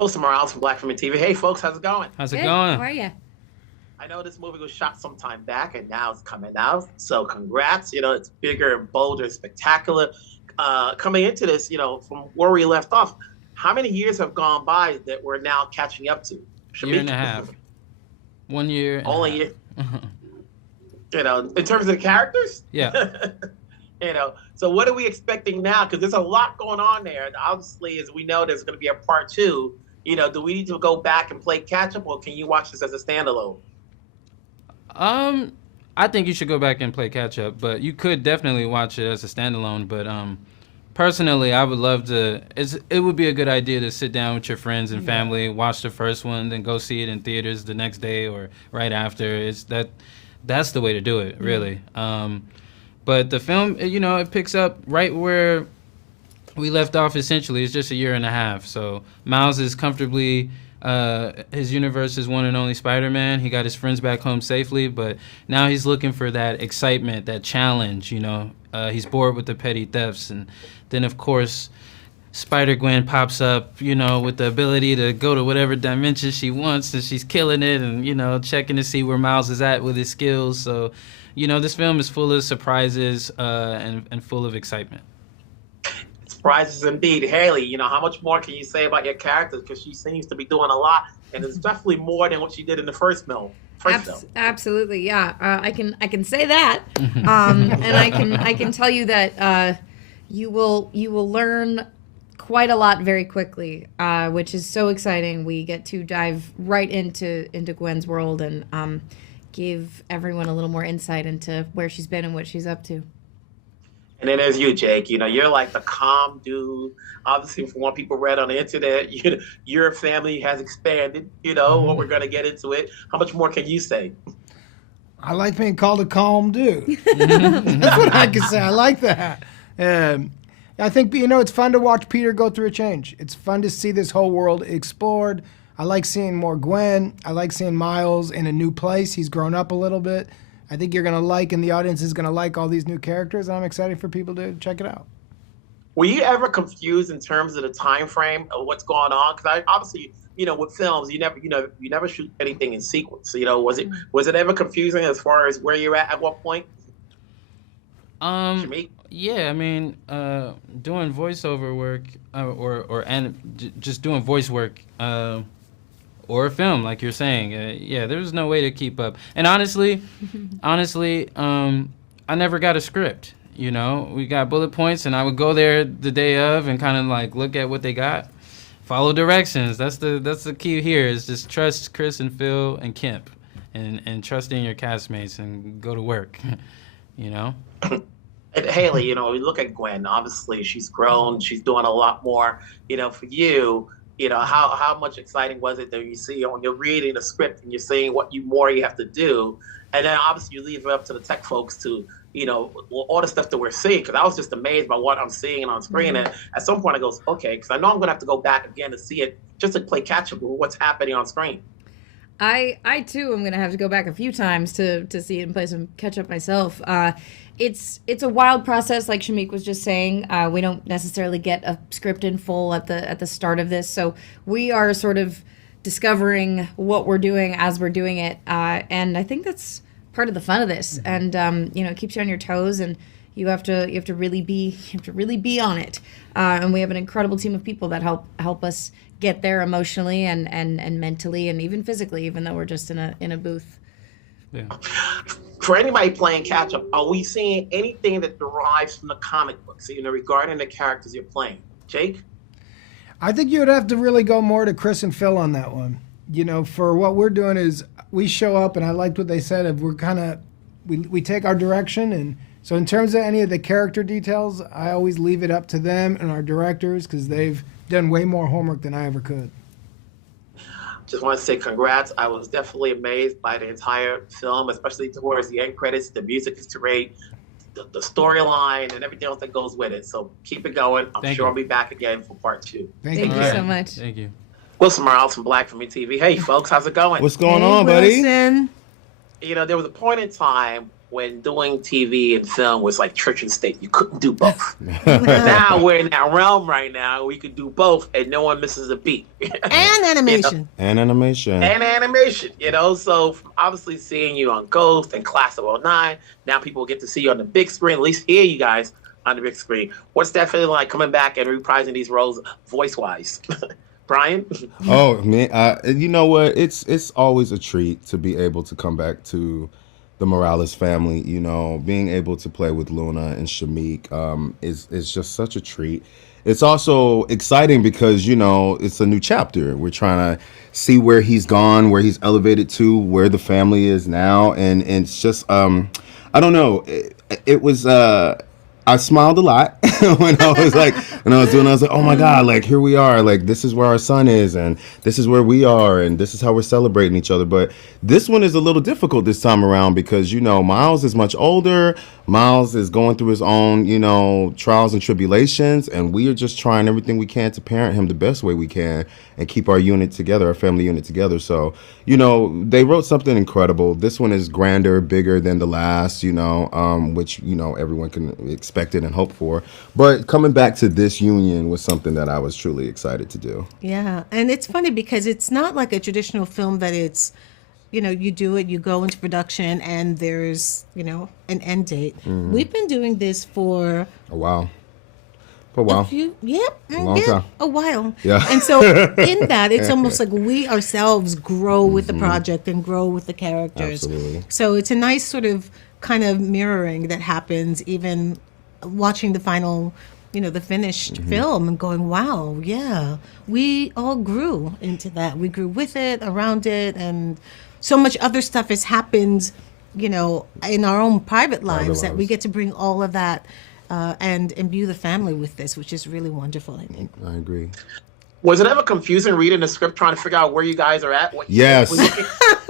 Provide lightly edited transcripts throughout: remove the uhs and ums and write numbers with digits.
Wilson Morales from Black Film TV. Hey, folks, how's it going? How's it Good. going? How are you? I know this movie was shot some time back, and now it's coming out. So congrats. It's bigger and bolder, spectacular. Coming into this, from where we left off, how many years have gone by that we're now catching up to? Year and a half. 1 year. Only year. In terms of the characters? Yeah. So what are we expecting now? Because there's a lot going on there. And obviously, as we know, there's going to be a part two. Do we need to go back and play catch up, or can you watch this as a standalone? I think you should go back and play catch up, but you could definitely watch it as a standalone. But personally, I would love to. It would be a good idea to sit down with your friends and family, watch the first one, then go see it in theaters the next day or right after. That's the way to do it, really. But the film, it picks up right where we left off. Essentially, it's just a year and a half. So Miles is comfortably. His universe is one and only Spider-Man. He got his friends back home safely, but now he's looking for that excitement, that challenge. He's bored with the petty thefts, and then of course Spider-Gwen pops up, with the ability to go to whatever dimension she wants, and she's killing it, and checking to see where Miles is at with his skills. So this film is full of surprises and full of excitement. Surprises indeed. Hailee, how much more can you say about your character? Because she seems to be doing a lot, and it's definitely more than what she did in the first film. Absolutely, yeah. I can say that, and I can tell you that you will learn quite a lot very quickly, which is so exciting. We get to dive right into Gwen's world and give everyone a little more insight into where she's been and what she's up to. And then there's you, Jake. You're like the calm dude. Obviously, from what people read on the internet, your family has expanded. What we're going to get into it. How much more can you say? I like being called a calm dude. That's what I can say. I like that. I think, it's fun to watch Peter go through a change. It's fun to see this whole world explored. I like seeing more Gwen. I like seeing Miles in a new place. He's grown up a little bit. I think you're going to like, and the audience is going to like all these new characters, and I'm excited for people to check it out. Were you ever confused in terms of the time frame of what's going on? Because obviously, with films, you never shoot anything in sequence. Was it ever confusing as far as where you're at what point? Shameik? Yeah, I mean, doing voiceover work just doing voice work. Or a film, like you're saying. There's no way to keep up. And honestly, I never got a script. We got bullet points, and I would go there the day of and kind of like look at what they got, follow directions. That's the key here. Is just trust Chris and Phil and Kemp, and trust in your castmates and go to work. And Hailee, we look at Gwen. Obviously, she's grown. She's doing a lot more. For you. How much exciting was it that you see when you're reading the script and you're seeing what more you have to do, and then obviously you leave it up to the tech folks to all the stuff that we're seeing, because I was just amazed by what I'm seeing on screen. And at some point I goes, okay, because I know I'm gonna have to go back again to see it just to play catch up with what's happening on screen. I too am gonna have to go back a few times to see it and play some catch up myself. It's a wild process, like Shameik was just saying. We don't necessarily get a script in full at the start of this, so we are sort of discovering what we're doing as we're doing it, and I think that's part of the fun of this. And it keeps you on your toes, and you have to really be on it. And we have an incredible team of people that help us get there emotionally and mentally and even physically, even though we're just in a booth. Yeah. For anybody playing catch up, are we seeing anything that derives from the comic books, regarding the characters you're playing? Jake? I think you would have to really go more to Chris and Phil on that one. For what we're doing is we show up, and I liked what they said, of we take our direction, and so in terms of any of the character details, I always leave it up to them and our directors, because they've done way more homework than I ever could. Just want to say congrats. I was definitely amazed by the entire film, especially towards the end credits. The music is great, the storyline, and everything else that goes with it. So keep it going. I'm sure I'll be back again for part 2. Thank you so much. Thank you. Wilson Morales from Black Film TV. Hey, folks, how's it going? What's going on, buddy? Wilson. There was a point in time when doing TV and film was like church and state. You couldn't do both. Now we're in that realm right now. We could do both, and no one misses a beat. And animation. And animation. And animation, so obviously seeing you on Ghost and Class of '09, now people get to see you on the big screen, at least hear you guys on the big screen. What's that feeling like coming back and reprising these roles voice-wise? Brian? Oh, man, you know what? It's always a treat to be able to come back to the Morales family. Being able to play with Luna and Shameik is just such a treat. It's also exciting because, it's a new chapter. We're trying to see where he's gone, where he's elevated to, where the family is now. And it's just, I don't know. It was, I smiled a lot when I was doing it. I was like, oh my God, like here we are. Like this is where our son is and this is where we are and this is how we're celebrating each other. But this one is a little difficult this time around because, Miles is much older. Miles is going through his own, trials and tribulations. And we are just trying everything we can to parent him the best way we can and keep our unit together, our family unit together. So, they wrote something incredible. This one is grander, bigger than the last, which, everyone can expect it and hope for. But coming back to this union was something that I was truly excited to do. Yeah. And it's funny because it's not like a traditional film that it's, you do it, you go into production and there's, an end date. Mm-hmm. We've been doing this for a while. For a while. A while. Yeah. And so in that, it's almost like we ourselves grow with the project and grow with the characters. Absolutely. So it's a nice sort of kind of mirroring that happens even watching the final, the finished film and going, wow, yeah, we all grew into that. We grew with it, around it, and so much other stuff has happened, in our own private lives that we get to bring all of that and imbue the family with this, which is really wonderful, I think. I agree. Was it ever confusing reading the script, trying to figure out where you guys are at? Yes.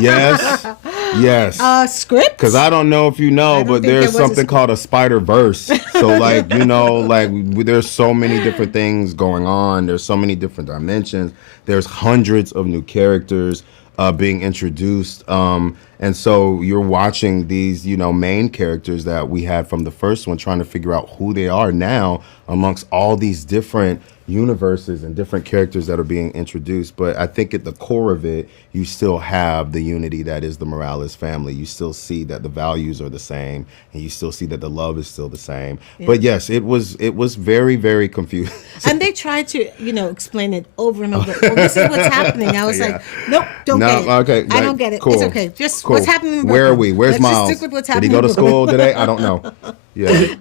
Yes. Script? Because I don't know if you know, but there's something called a Spider-Verse. So, there's so many different things going on. There's so many different dimensions. There's hundreds of new characters being introduced. And so you're watching these, main characters that we had from the first one, trying to figure out who they are now amongst all these different universes and different characters that are being introduced. But I think at the core of it, you still have the unity that is the Morales family. You still see that the values are the same, and you still see that the love is still the same. Yeah. But yes, it was very, very confusing. And they tried to, explain it over and over. Well, this is what's happening. I was like, nope, don't get it. Okay, I don't get it. Cool. It's okay. Just cool. What's happening in Brooklyn. Where are we? Where's Miles? Just stick with what's Did he happening go to school today? I don't know. Yeah.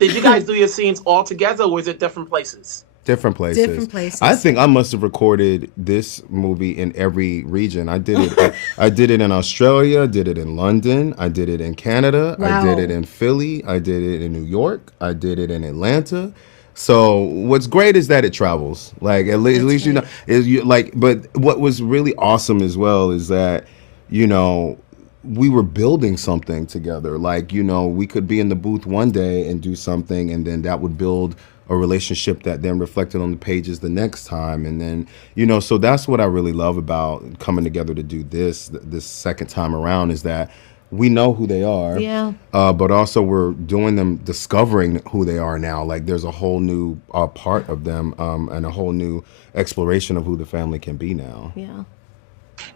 Did you guys do your scenes all together, or was it different places? Different places. I think I must have recorded this movie in every region. I did it. I did it in Australia. Did it in London. I did it in Canada. Wow. I did it in Philly. I did it in New York. I did it in Atlanta. So what's great is that it travels. Like at least you know is you like. But what was really awesome as well is that we were building something together. Like we could be in the booth one day and do something, and then that would build a relationship that then reflected on the pages the next time. And then, so that's what I really love about coming together to do this second time around is that we know who they are. Yeah. But also we're doing them, discovering who they are now. Like there's a whole new part of them and a whole new exploration of who the family can be now. Yeah.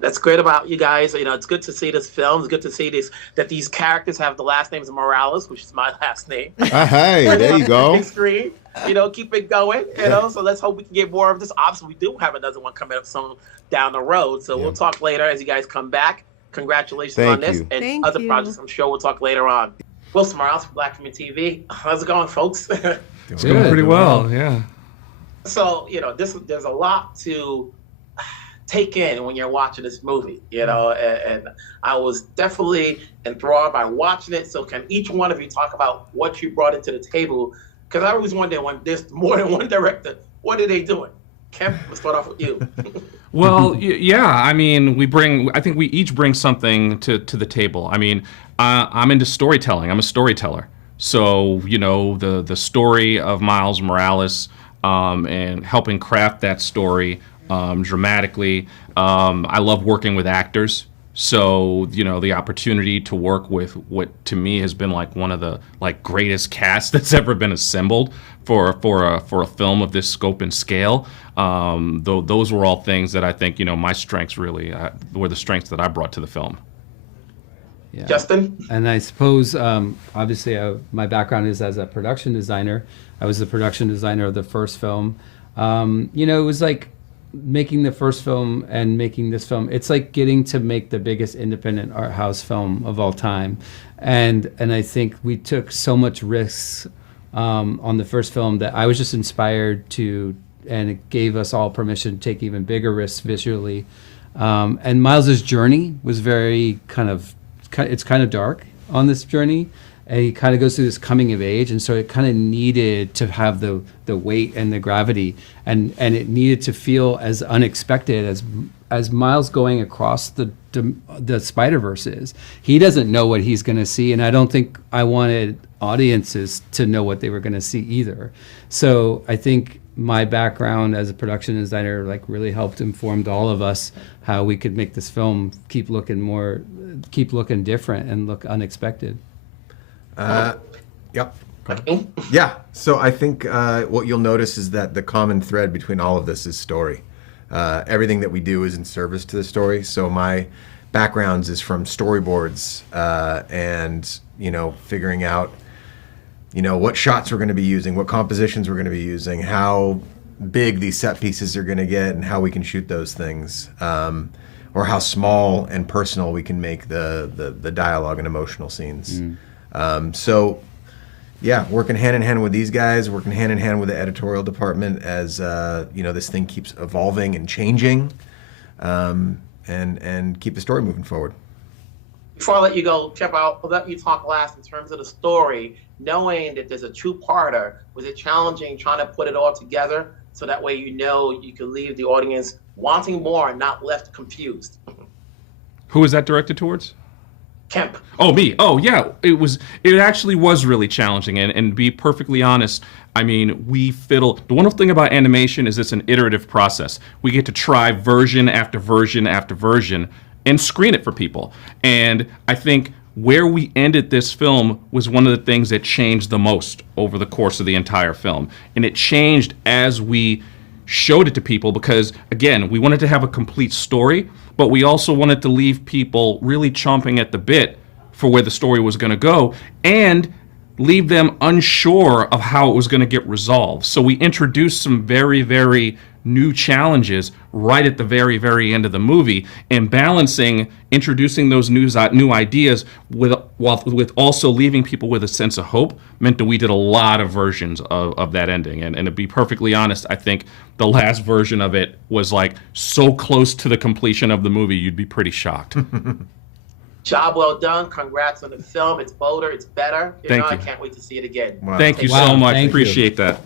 That's great about you guys. It's good to see this film. It's good to see that these characters have the last names of Morales, which is my last name. Hey, there you go. Big screen. Keep it going. So let's hope we can get more of this. Obviously, we do have another one coming up soon down the road. So we'll talk later as you guys come back. Congratulations on this and other projects. I'm sure we'll talk later on. Wilson Morales from Black Community TV. How's it going, folks? It's going pretty well. Yeah. So there's a lot to take in when you're watching this movie, and I was definitely enthralled by watching it. So can each one of you talk about what you brought into the table? Because I always wonder when there's more than one director, what are they doing? Kemp, let's start off with you. Well, yeah, I mean, I think we each bring something to the table. I mean, I'm into storytelling. I'm a storyteller. So, the story of Miles Morales and helping craft that story dramatically. I love working with actors. So, you know, the opportunity to work with what to me has been like one of the like greatest casts that's ever been assembled for a film of this scope and scale. Though those were all things that I think, you know, my strengths really were the strengths that I brought to the film. Yeah. Justin? And I suppose, obviously, my background is as a production designer. I was the production designer of the first film. You know, it was like making the first film and making this film. It's like getting to make the biggest independent art house film of all time. And I think we took so much risks on the first film that I was just inspired to, and it gave us all permission to take even bigger risks visually. And Miles's journey was very it's kind of dark on this journey, and he kind of goes through this coming of age, and so it kind of needed to have the weight and the gravity, and it needed to feel as unexpected as Miles going across the Spider-Verse is. He doesn't know what he's going to see, and I don't think I wanted audiences to know what they were going to see either. So I think my background as a production designer like really helped informed all of us how we could make this film keep looking different and look unexpected. Yep. Yeah. So I think what you'll notice is that the common thread between all of this is story. Everything that we do is in service to the story. So my backgrounds is from storyboards and, you know, figuring out, you know, what shots we're going to be using, what compositions we're going to be using, how big these set pieces are going to get, and how we can shoot those things, or how small and personal we can make the dialogue and emotional scenes. So, yeah, working hand in hand with these guys, working hand in hand with the editorial department as you know, this thing keeps evolving and changing, and keep the story moving forward. Before I let you go, Jeff, I'll let you talk last in terms of the story. Knowing that there's a two-parter, was it challenging trying to put it all together so that way you know you can leave the audience wanting more and not left confused? Who is that directed towards? Kemp. Oh, me. Oh, yeah. It actually was really challenging. And be perfectly honest, I mean, we fiddle. The wonderful thing about animation is it's an iterative process. We get to try version after version after version and screen it for people. And I think where we ended this film was one of the things that changed the most over the course of the entire film. And it changed as we showed it to people because, again, we wanted to have a complete story, but we also wanted to leave people really chomping at the bit for where the story was going to go and leave them unsure of how it was going to get resolved. So we introduced some very, very new challenges right at the very, very end of the movie, and introducing those new ideas with also leaving people with a sense of hope meant that we did a lot of versions of that ending. And to be perfectly honest, I think the last version of it was like so close to the completion of the movie, you'd be pretty shocked. Job well done. Congrats on the film. It's bolder. It's better. Thank you. I can't wait to see it again. Wow. Thank you Wow, so much. thank you. Appreciate that.